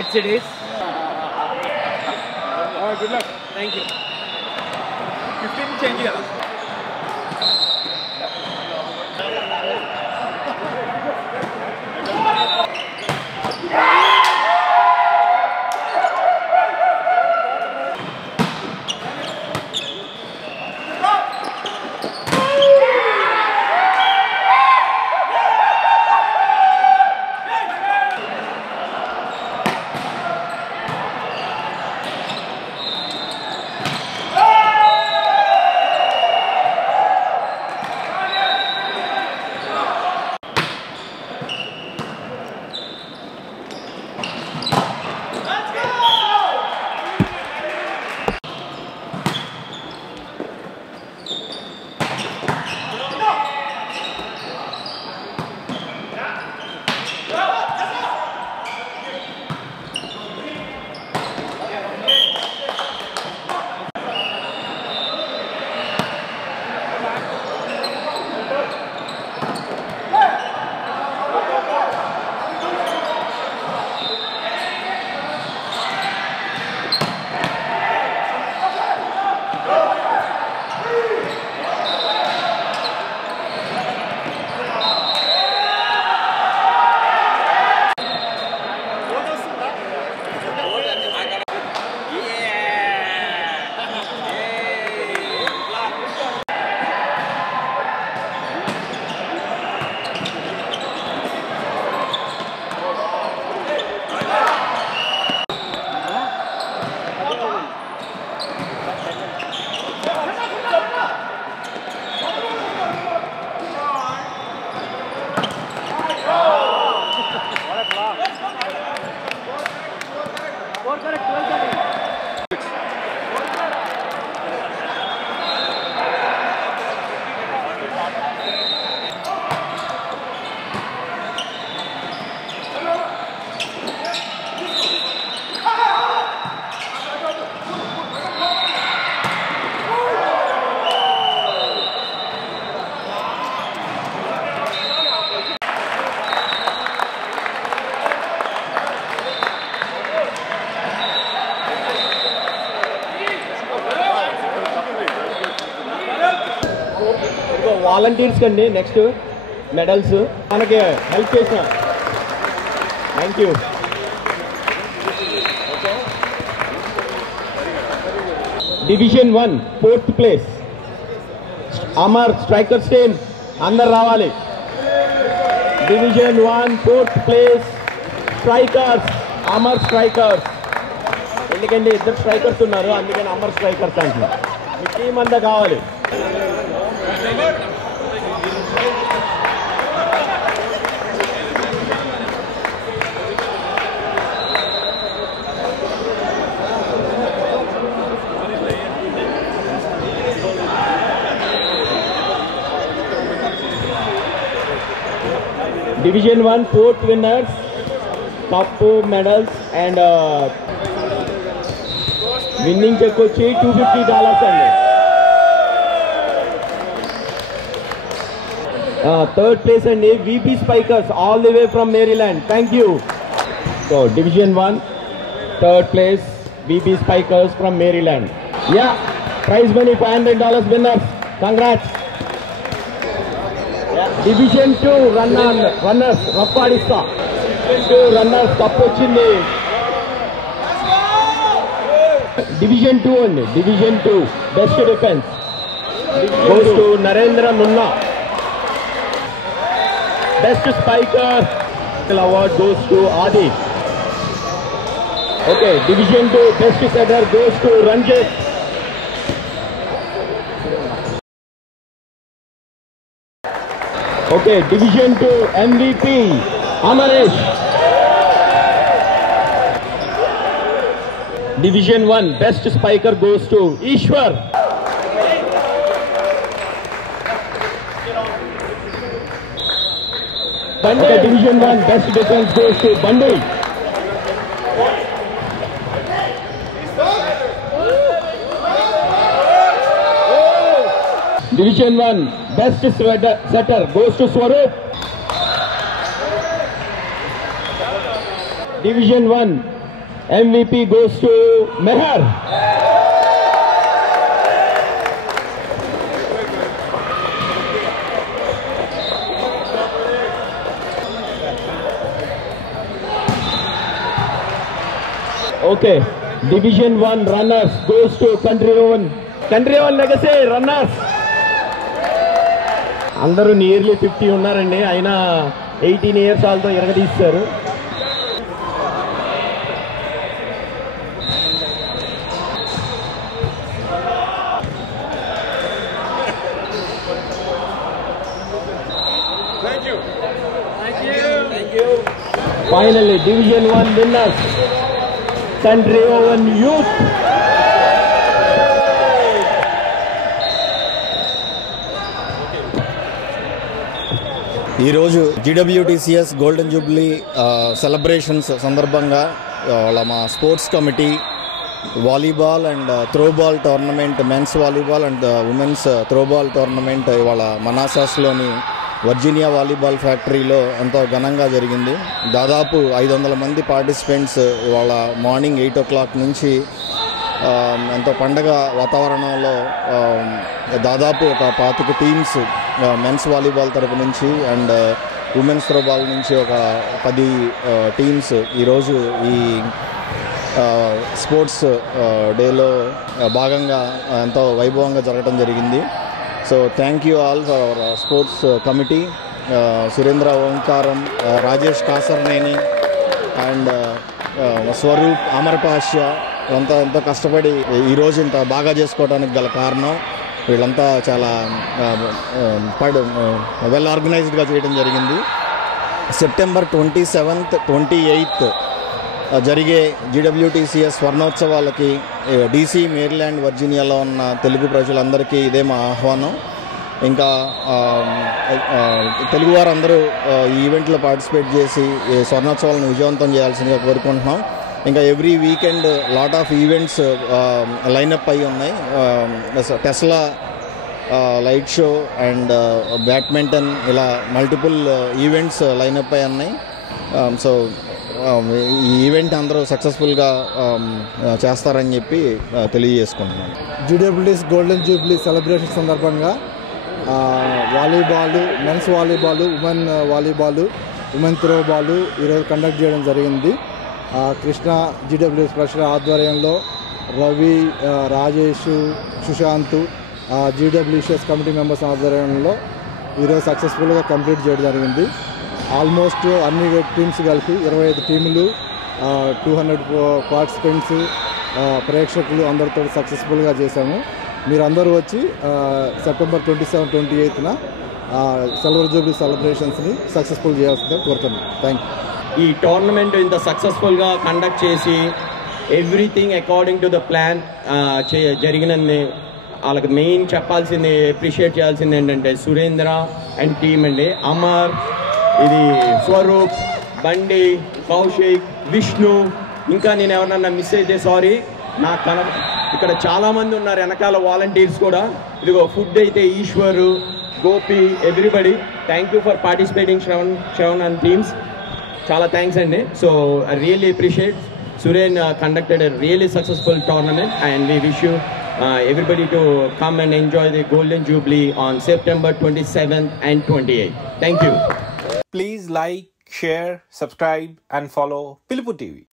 Heads it is. Good luck. Thank you. 15 change కదా. Volunteers కండి next medals మనకి help చేసిన thank you. Division 1 4th place Amar strikers team అందరు రావాలి. Division 1 4th place strikers Amar strikers. ఎందుకంటే ఇద్దరు స్ట్రైకర్స్ ఉన్నారు అందుకని అమర్ స్ట్రైకర్స్ అంటున్నారు. మీ టీం అంతా కావాలి. Division 1 4th winners, cup, medals and winning check వచ్చి $250 అండి. Third place అండి VP Spikers all the way from Maryland. Thank you. So Division 1 third place VP Spikers from Maryland. Yeah, prize money $500 winners. Congrats. Division 2 runners రప్పాడిస్తా. Division 2 runners cup వచ్చింది. Division 2 అండి. Division 2 best defense goes to Narendra Nunna. Best spiker award goes to Adi. Okay, Division 2 best setter goes to Ranjit. Okay, Division 2 MVP Amaresh. Division 1 best spiker goes to Ishwar. Okay, Division 1 best defense goes to Bandai. Division 1 best setter goes to Swaroop. Division 1 MVP goes to Meher. Okay, Division 1 runners goes to Country Oven. Country Oven Legacy runners. అందరూ nearly 50 ఉన్నారండి, అయినా 18 years వాళ్ళతో ఎరగదీస్తారు. Thank you. Thank you. Thank you. Finally, Division 1 winners, Country Oven Youth. ఈరోజు GWTCS golden jubilee celebrations సందర్భంగా మా sports committee volleyball and throwball tournament, men's volleyball and women's throwball tournament ఇవాళ మనాసాస్లోని Virginia volleyball ఫ్యాక్టరీలో ఎంతో ఘనంగా జరిగింది. దాదాపు 500 మంది పార్టిసిపెంట్స్ ఇవాళ మార్నింగ్ 8 o'clock నుంచి ఎంతో పండగ వాతావరణంలో దాదాపు ఒక 25 టీమ్స్ మెన్స్ వాలీబాల్ తరపు నుంచి అండ్ ఉమెన్స్ త్రోబాల్ నుంచి ఒక 10 టీమ్స్ ఈరోజు ఈ స్పోర్ట్స్ డేలో భాగంగా ఎంతో వైభవంగా జరగడం జరిగింది. So thank you all for hour sports committee, Surendra Omkaram, Rajesh Kasarneni and Swaroop, Amar పాష్య అంతా ఎంతో కష్టపడి ఈరోజు ఇంత బాగా చేసుకోవడానికి గల కారణం వీళ్ళంతా చాలా వెల్ ఆర్గనైజ్డ్గా చేయడం జరిగింది. సెప్టెంబర్ 27th, 28th జరిగే GWTCS స్వర్ణోత్సవాలకి DC, మేరీల్యాండ్, వర్జీనియాలో ఉన్న తెలుగు ప్రజలందరికీ ఇదే మా ఆహ్వానం. ఇంకా తెలుగు వారందరూ ఈ ఈవెంట్లో పార్టిసిపేట్ చేసి స్వర్ణోత్సవాలను విజయవంతం చేయాల్సిందిగా కోరుకుంటున్నాం. ఇంకా every weekend lot of events lineup అయి ఉన్నాయి. Tesla light show and badminton, ఇలా మల్టిపుల్ ఈవెంట్స్ లైనప్ అయి ఉన్నాయి. సో ఈ ఈవెంట్ అందరూ సక్సెస్ఫుల్గా చేస్తారని చెప్పి తెలియజేసుకుంటున్నాను. GWTCS గోల్డెన్ జూబ్లీ సెలబ్రేషన్ సందర్భంగా volleyball, men's volleyball, women volleyball, women throwball ఈరోజు కండక్ట్ చేయడం జరిగింది. కృష్ణ GWTCS ప్రెసిడెంట్ ఆధ్వర్యంలో Ravi, Rajesh, Sushant, GWTCS committee members ఆధ్వర్యంలో ఈరోజు సక్సెస్ఫుల్గా కంప్లీట్ చేయడం జరిగింది. ఆల్మోస్ట్ అన్ని టీమ్స్ కలిపి 25 టీములు, 200 పార్టిసిపెంట్స్, ప్రేక్షకులు అందరితో సక్సెస్ఫుల్గా చేశాము. మీరందరూ వచ్చి సెప్టెంబర్ 27, 28న సిల్వర్ జూబ్లీ సెలబ్రేషన్స్ని సక్సెస్ఫుల్ చేయాల్సిందిగా కోరుతున్నాను. Thank you. ఈ టోర్నమెంట్ ఇంత సక్సెస్ఫుల్గా కండక్ట్ చేసి everything according to the plan జరిగినది వాళ్ళకి మెయిన్ చెప్పాల్సింది, అప్రిషియేట్ చేయాల్సింది ఏంటంటే సురేంద్ర అండ్ టీమ్ అండి. అమర్, ఇది స్వరూప్, బండి, కౌశిక్, విష్ణు, ఇంకా నేను ఎవరన్నా మిస్ అయితే సారీ. ఇక్కడ చాలామంది ఉన్నారు వెనకాల వాలంటీర్స్ కూడా. ఇదిగో ఫుడ్ అయితే Eshwar, Gopi, everybody thank you for participating Shravan and teams. చాలా థ్యాంక్స్ అండి. So I really appreciate Suren conducted a really successful tournament, and we wish you everybody to come and enjoy the Golden Jubilee on September 27th and 28th. Thank you. Please like, share, subscribe and follow Pilupu TV.